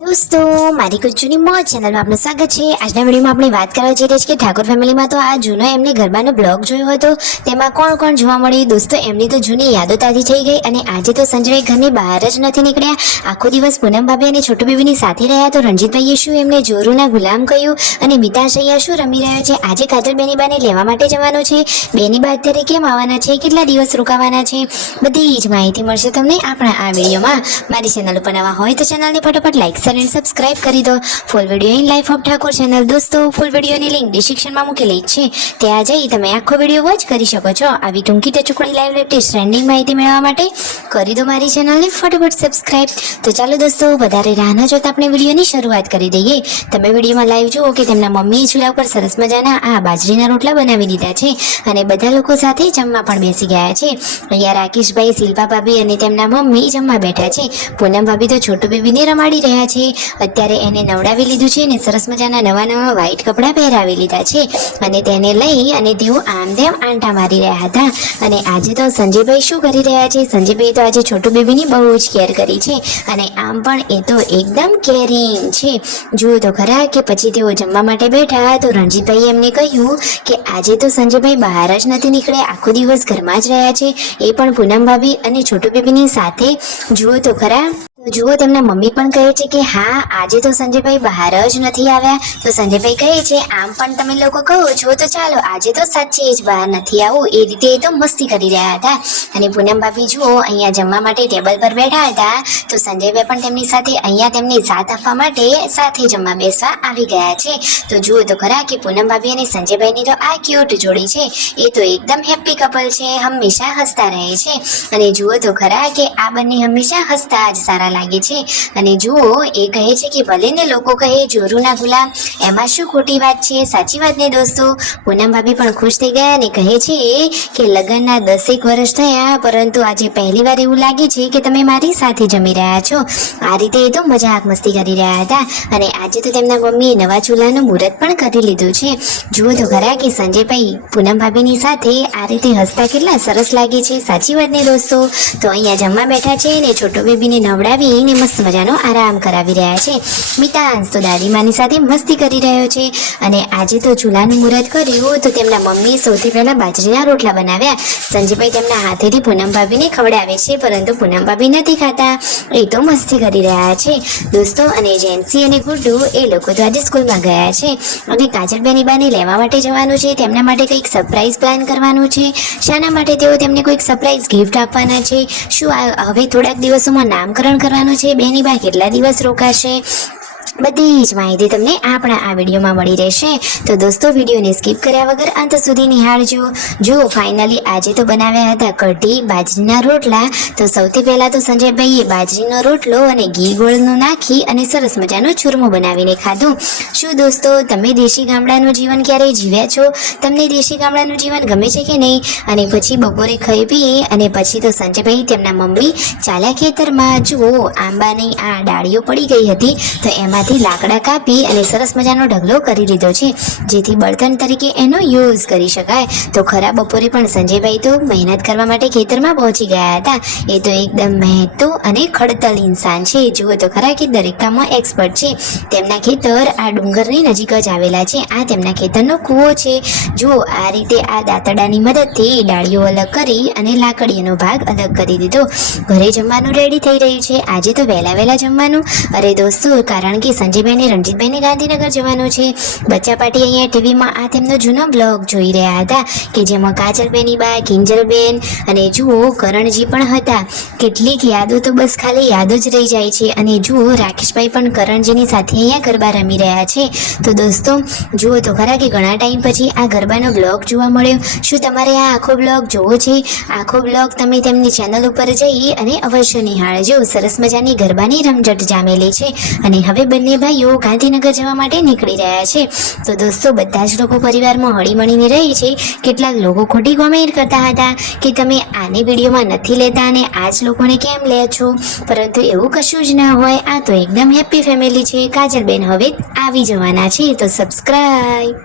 दोस्तों मारी गुज्जूनी मौज चैनल में आपનું સ્વાગત છે। આજના વિડીયોમાં આપણે વાત કરવા જઈ રહ્યા છીએ કે ઠાકોર ફેમિલીમાં તો આ જૂનો એમને ગરબાનો બ્લોગ જોયો હતો, તેમાં કોણ કોણ જોવા મળ્યું। દોસ્તો એમની તો જૂની યાદો તાજી થઈ ગઈ અને આજે તો સંજયભાઈ ઘરની બહાર જ નથી નીકળ્યા। આખો દિવસ પૂનમ ભાભી અને છોટુ બેબીની સાથે રહ્યા તો રણજીતભાઈએ શું એમને જોરુના ગુલામ કહ્યું અને મિતાશ અહીંયા શું રમી રહ્યા છે। આજે કાજલ બેનીબાને લેવા માટે જવાનું છે, બેનીબા અત્યારે કેમ આવવાના છે, કેટલા દિવસ રોકાવાના છે, બધી જ માહિતી મળશે તમને આપણા આ વિડીયોમાં। મારી ચેનલ ઉપર નવા હોય તો ચેનલને ફટાફટ લાઈક અને સબસ્ક્રાઇબ કરી દો। Full video in life of Thakor channel દોસ્તો ફૂલ વિડીયોની લિંક ડિસ્ક્રિપ્શનમાં મૂકેલી છે, ત્યાં જઈ તમે આખો વિડીયો વોચ કરી શકો છો। આવી ટૂંકી ટચુકડી લાઈવ લેટેસ્ટ ટ્રેન્ડિંગ માહિતી મેળવવા માટે કરી દો મારી ચેનલને ફટાફટ સબસ્ક્રાઇબ। તો ચાલો દોસ્તો વધારે રાહ ન જોતા આપણે વિડીયોની શરૂઆત કરી દઈએ। તમે વિડીયોમાં લાઈવ જુઓ કે તેમના મમ્મીએ ચૂલા ઉપર સરસ મજાના આ બાજરીના રોટલા બનાવી દીધા છે અને બધા લોકો સાથે જમવા પણ બેસી ગયા છે। અહીંયા રાકેશભાઈ, શિલ્પા ભાભી અને તેમના મમ્મી જમવા બેઠા છે। પૂનમ ભાભી તો છોટુ બેબીને રમાડી રહ્યા છે। અત્યારે એને નવડાવી લીધું છે અને સરસ મજાના નવા વ્હાઈટ કપડાં પહેરાવી લીધા છે અને તેને લઈ અને તેઓ આમ તેમ આંટા મારી રહ્યા હતા। અને આજે તો સંજયભાઈ શું કરી રહ્યા છે, સંજયભાઈ તો આજે છોટુ બેબીની બહુ જ કેર કરી છે અને આમ પણ એ તો એકદમ કેરિંગ છે। જુઓ તો ખરા કે પછી તેઓ જમવા માટે બેઠા તો રણજીતભાઈએ એમને કહ્યું કે આજે તો સંજયભાઈ બહાર જ નથી નીકળ્યા, આખો દિવસ ઘરમાં જ રહ્યા છે, એ પણ પૂનમ ભાભી અને છોટુ બેબીની સાથે। જુઓ તો ખરા જુઓ તેમના મમ્મી પણ કહે છે કે હા આજે તો સંજયભાઈ બહાર જ નથી આવ્યા। તો સંજયભાઈ કહે છે આમ પણ તમે લોકો કહો છો તો ચાલો આજે તો સાચે જ બહાર નથી આવું, એ રીતે એ તો મસ્તી કરી રહ્યા હતા। અને પૂનમ ભાભી જુઓ અહીંયા જમવા માટે ટેબલ પર બેઠા હતા તો સંજયભાઈ પણ તેમની સાથે અહીંયા તેમને સાથ આપવા માટે સાથે જમવા બેસવા આવી ગયા છે। તો જુઓ તો ખરા કે પૂનમ ભાભી અને સંજયભાઈની તો આ ક્યુટ જોડી છે, એ તો એકદમ હેપી કપલ છે, હંમેશા હસતા રહે છે। અને જુઓ તો ખરા કે આ બંને હંમેશા હસતા જ સારા લાગે છે। અને જુઓ એ કહે છે કે ભલે ને લોકો કહે જોરુના ગુલામ, એમાં શું ખોટી વાત છે, સાચી વાત ને દોસ્તો। પૂનમ ભાભી પણ ખુશ થઈ ગયા અને કહે છે કે લગ્નના 10 વર્ષ થયા પરંતુ આજે પહેલી વાર એવું લાગે છે કે તમે મારી સાથે જમી રહ્યા છો। આ રીતે એ તો મજાક મસ્તી કરી રહ્યા હતા અને આજે તો તેમના મમ્મીએ નવા ચૂલાનું મુહૂર્ત પણ કરી લીધું છે। જુઓ તો ખરા કે સંજયભાઈ પૂનમ ભાભીની સાથે આ રીતે હસતા કેટલા સરસ લાગે છે, સાચી વાત ને દોસ્તો। તો અહીંયા જમવા બેઠા છે ને છોટુ બેબીને નવડાવીને મસ્ત મજાનો આરામ કરાવી રહ્યા છે। મિતાંશ તો દાદીમાની સાથે મસ્તી કરી રહ્યો છે અને આજે તો ચૂલાનું મુહૂર્ત કર્યું તો તેમના મમ્મીએ સૌથી પહેલા બાજરીના રોટલા બનાવ્યા। સંજયભાઈ તેમના હાથેથી પૂનમ ભાભીને ખવડાવે છે પરંતુ પૂનમ ભાભી નથી ખાતા, એ તો મસ્તી કરી રહ્યા છે દોસ્તો। અને જેન્સી અને ગુડ્ડુ એ લોકો તો આજે સ્કૂલમાં ગયા છે અને કાજલ બેનીબાને લેવા માટે જવાનું છે, તેમના માટે કંઈક સરપ્રાઈઝ પ્લાન કરવાનું છે। શાના માટે તેઓ તેમને કોઈક સરપ્રાઈઝ ગિફ્ટ આપવાના છે, શું હવે થોડાક દિવસોમાં નામકરણ કરવાનું છે, બેનીબા કેટલા દિવસ રોકાશે, બધી જ માહિતી તમને આપણા આ વિડીયોમાં મળી રહેશે। તો દોસ્તો વિડીયોને સ્કીપ કર્યા વગર અંત સુધી નિહાળજો। જો ફાઇનલી આજે તો બનાવ્યા હતા કઢી બાજરીના રોટલા। તો સૌથી પહેલાં તો સંજયભાઈએ બાજરીનો રોટલો અને ઘી ગોળનું નાખી અને સરસ મજાનો ચૂરમો બનાવીને ખાધું। શું દોસ્તો તમે દેશી ગામડાનું જીવન ક્યારેય જીવ્યા છો, તમને દેશી ગામડાનું જીવન ગમે છે કે નહીં? અને પછી બપોરે ખાઈ પી અને પછી તો સંજયભાઈ તેમના મમ્મી ચાલ્યા ખેતરમાં। જુઓ આંબાની આ ડાળીઓ પડી ગઈ હતી તો એમાંથી લાકડા કાપી અને સરસ મજાનો ઢગલો કરી લીધો છે જેથી બળતણ તરીકે એનો યુઝ કરી શકાય। તો ખરા બપોરે પણ સંજયભાઈ તો મહેનત કરવા માટે ખેતરમાં પહોંચી ગયા હતા, એ તો એકદમ મહેનતુ અને ખડતલ ઇન્સાન છે। જુઓ તો ખરા કે દરેક કામમાં એક્સપર્ટ છે। તેમના ખેતર આ ડુંગરની નજીક જ આવેલા છે, આ તેમના ખેતરનો કૂવો છે। જુઓ આ રીતે આ દાંતડાની મદદથી ડાળીઓ અલગ કરી અને લાકડીનો ભાગ અલગ કરી દીધો। ઘરે જમવાનું રેડી થઈ રહ્યું છે, આજે તો વહેલા જમવાનું। અરે દોસ્તો કારણ કે સંજયભાઈને રણજીતભાઈને ગાંધીનગર જવાનું છે। બચ્ચા પાર્ટી અહીંયા ટીવીમાં આ તેમનો જૂનો બ્લોગ જોઈ રહ્યા હતા કે જેમાં કાજલ બેનીબા, કિંજલબેન અને જુઓ કરણજી પણ હતા। કેટલીક યાદો તો બસ ખાલી યાદો જ રહી જાય છે। અને જુઓ રાકેશભાઈ પણ કરણજીની સાથે અહીંયા ગરબા રમી રહ્યા છે। તો દોસ્તો જુઓ તો ખરા કે ઘણા ટાઈમ પછી આ ગરબાનો બ્લોગ જોવા મળ્યો। શું તમારે આ આખો બ્લોગ જોવો છે? આખો બ્લોગ તમે તેમની ચેનલ ઉપર જઈ અને અવશ્ય નિહાળજો। સરસ મજાની ગરબાની રમઝટ જામેલી છે અને હવે બંને ભાઈઓ ગાંધીનગર જવા માટે નીકળી રહ્યા છે। તો દોસ્તો બધા જ લોકો પરિવારમાં હળીમળીને રહે છે। કેટલાક લોકો ખોટી કોમેન્ટ કરતા હતા કે તમે આને વિડીયોમાં નથી લેતા અને આ જ લોકોને કેમ લે છો, પરંતુ એવું કશું જ ના હોય, આ તો એકદમ હેપી ફેમિલી છે। કાજલબેન હવે આવી જવાના છે, તો સબસ્ક્રાઈબ।